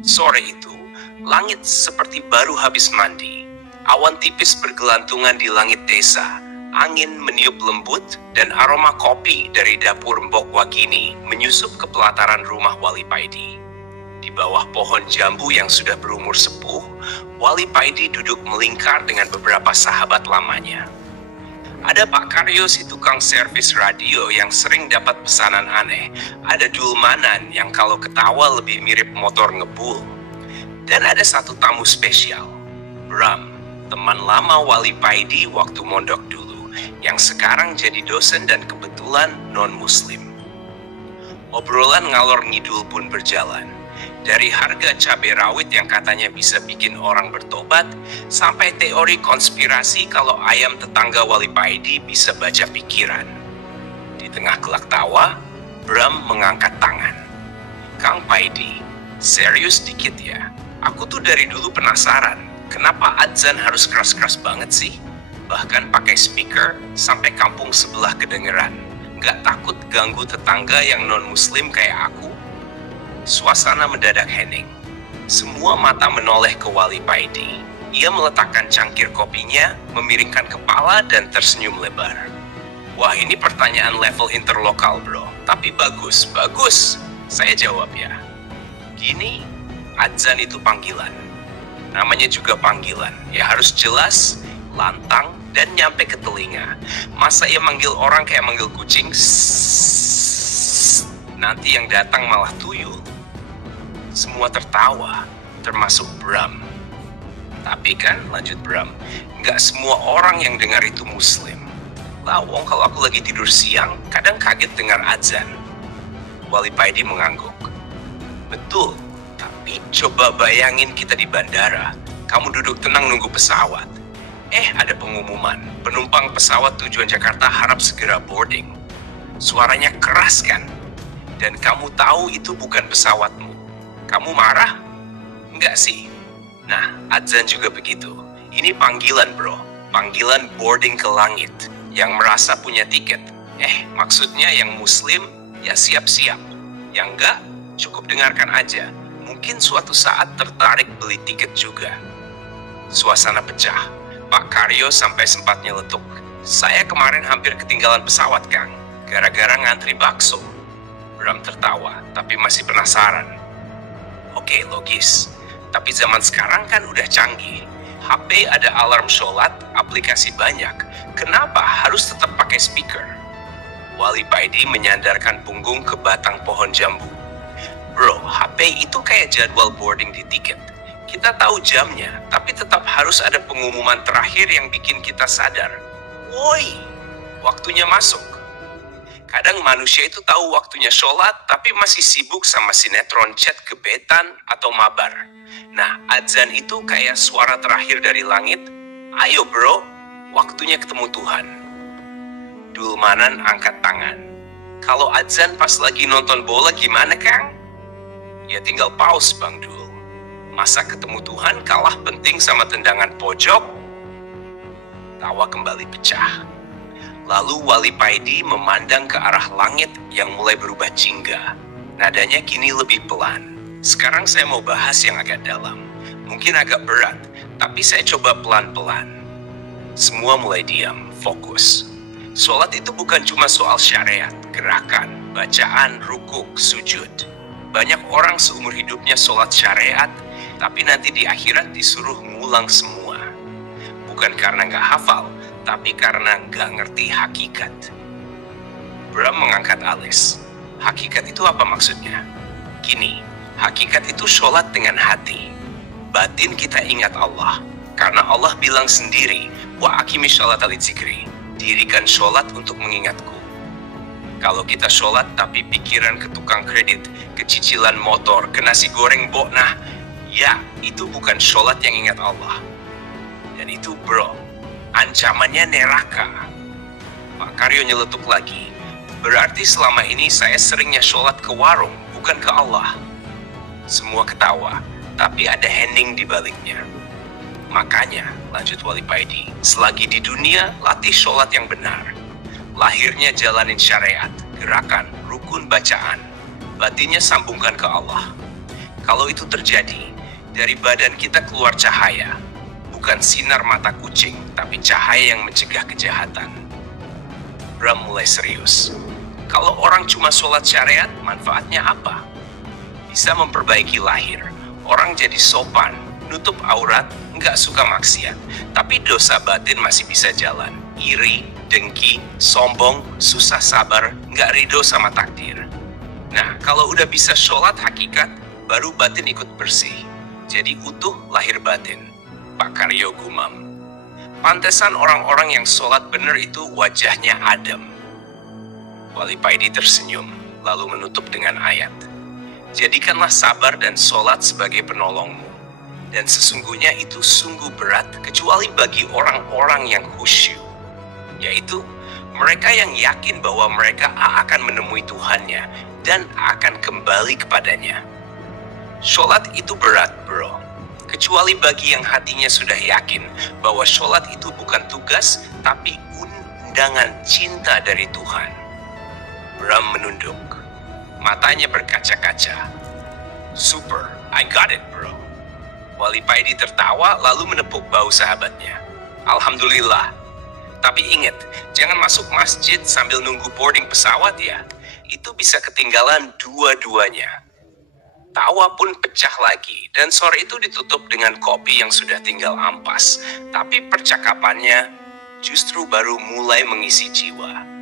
Sore itu, langit seperti baru habis mandi. Awan tipis bergelantungan di langit desa. Angin meniup lembut dan aroma kopi dari dapur Mbok Wagini menyusup ke pelataran rumah Wali Paidi. Di bawah pohon jambu yang sudah berumur sepuh, Wali Paidi duduk melingkar dengan beberapa sahabat lamanya. Ada Pak Karyo si tukang servis radio yang sering dapat pesanan aneh. Ada Dulmanan yang kalau ketawa lebih mirip motor ngebul. Dan ada satu tamu spesial, Bram, teman lama Wali Paidi waktu mondok dulu, yang sekarang jadi dosen dan kebetulan non-muslim. Obrolan ngalor ngidul pun berjalan. Dari harga cabai rawit yang katanya bisa bikin orang bertobat, sampai teori konspirasi kalau ayam tetangga Wali Paidi bisa baca pikiran. Di tengah gelak tawa, Bram mengangkat tangan. Kang Paidi, serius dikit ya. Aku tuh dari dulu penasaran, kenapa adzan harus keras-keras banget sih? Bahkan pakai speaker sampai kampung sebelah kedengeran. Nggak takut ganggu tetangga yang non-muslim kayak aku? Suasana mendadak hening. Semua mata menoleh ke Wali Paidi. Ia meletakkan cangkir kopinya, memiringkan kepala dan tersenyum lebar. Wah, ini pertanyaan level interlokal bro. Tapi bagus, bagus. Saya jawab ya. Gini, adzan itu panggilan. Namanya juga panggilan. Ya harus jelas, lantang, dan nyampe ke telinga. Masa ia manggil orang kayak manggil kucing? Nanti yang datang malah tuyul. Semua tertawa, termasuk Bram. Tapi kan, lanjut Bram, nggak semua orang yang dengar itu muslim. Lawong kalau aku lagi tidur siang, kadang kaget dengar azan. Wali Paidi mengangguk. Betul, tapi coba bayangin kita di bandara. Kamu duduk tenang nunggu pesawat. Ada pengumuman, penumpang pesawat tujuan Jakarta harap segera boarding. Suaranya keras kan? Dan kamu tahu itu bukan pesawatmu. Kamu marah? Enggak sih. Nah, adzan juga begitu. Ini panggilan bro. Panggilan boarding ke langit. Yang merasa punya tiket. Maksudnya yang muslim, ya siap-siap. Yang enggak, cukup dengarkan aja. Mungkin suatu saat tertarik beli tiket juga. Suasana pecah. Pak Karyo sampai sempat nyeletuk. Saya kemarin hampir ketinggalan pesawat, Kang. Gara-gara ngantri bakso. Bram tertawa, tapi masih penasaran. Oke, logis. Tapi zaman sekarang kan udah canggih. HP ada alarm sholat, aplikasi banyak. Kenapa harus tetap pakai speaker? Wali Paidi menyandarkan punggung ke batang pohon jambu. Bro, HP itu kayak jadwal boarding di tiket. Kita tahu jamnya, tapi tetap harus ada pengumuman terakhir yang bikin kita sadar. Woi, waktunya masuk. Kadang manusia itu tahu waktunya sholat, tapi masih sibuk sama sinetron chat gebetan atau mabar. Nah, adzan itu kayak suara terakhir dari langit. Ayo bro, waktunya ketemu Tuhan. Dulmanan angkat tangan. Kalau adzan pas lagi nonton bola gimana Kang? Ya tinggal pause Bang Dul. Masa ketemu Tuhan kalah penting sama tendangan pojok? Tawa kembali pecah. Lalu Wali Paidi memandang ke arah langit yang mulai berubah jingga. Nadanya kini lebih pelan. Sekarang saya mau bahas yang agak dalam. Mungkin agak berat, tapi saya coba pelan-pelan. Semua mulai diam, fokus. Sholat itu bukan cuma soal syariat, gerakan, bacaan, rukuk, sujud. Banyak orang seumur hidupnya sholat syariat, tapi nanti di akhirat disuruh ngulang semua. Bukan karena nggak hafal, tapi karena nggak ngerti hakikat. Bram mengangkat alis. Hakikat itu apa maksudnya? Gini, hakikat itu sholat dengan hati. Batin kita ingat Allah. Karena Allah bilang sendiri, wa aqimi sholata lidzikri. Dirikan sholat untuk mengingatku. Kalau kita sholat tapi pikiran ke tukang kredit, ke cicilan motor, ke nasi goreng boknah, ya itu bukan sholat yang ingat Allah. Dan itu bro, ancamannya neraka. Pak Karyo nyeletuk lagi. Berarti selama ini saya seringnya sholat ke warung, bukan ke Allah. Semua ketawa, tapi ada hening di baliknya. Makanya, lanjut Wali Paidi, selagi di dunia, latih sholat yang benar. Lahirnya jalanin syariat, gerakan, rukun bacaan. Batinnya sambungkan ke Allah. Kalau itu terjadi, dari badan kita keluar cahaya. Bukan sinar mata kucing, tapi cahaya yang mencegah kejahatan. Bram mulai serius. Kalau orang cuma sholat syariat, manfaatnya apa? Bisa memperbaiki lahir. Orang jadi sopan, nutup aurat, nggak suka maksiat. Tapi dosa batin masih bisa jalan. Iri, dengki, sombong, susah sabar, nggak ridho sama takdir. Nah, kalau udah bisa sholat hakikat, baru batin ikut bersih. Jadi utuh lahir batin. Pak Karyo gumam. Pantesan orang-orang yang sholat bener itu wajahnya adem. Wali Paidi tersenyum, lalu menutup dengan ayat. Jadikanlah sabar dan sholat sebagai penolongmu. Dan sesungguhnya itu sungguh berat, kecuali bagi orang-orang yang khusyuk. Yaitu, mereka yang yakin bahwa mereka akan menemui Tuhannya dan akan kembali kepadanya. Sholat itu berat, bro. Kecuali bagi yang hatinya sudah yakin bahwa sholat itu bukan tugas, tapi undangan cinta dari Tuhan. Bram menunduk. Matanya berkaca-kaca. Super, I got it, bro. Wali Paidi tertawa lalu menepuk bahu sahabatnya. Alhamdulillah. Tapi ingat, jangan masuk masjid sambil nunggu boarding pesawat ya. Itu bisa ketinggalan dua-duanya. Tawa pun pecah lagi, dan sore itu ditutup dengan kopi yang sudah tinggal ampas. Tapi percakapannya justru baru mulai mengisi jiwa.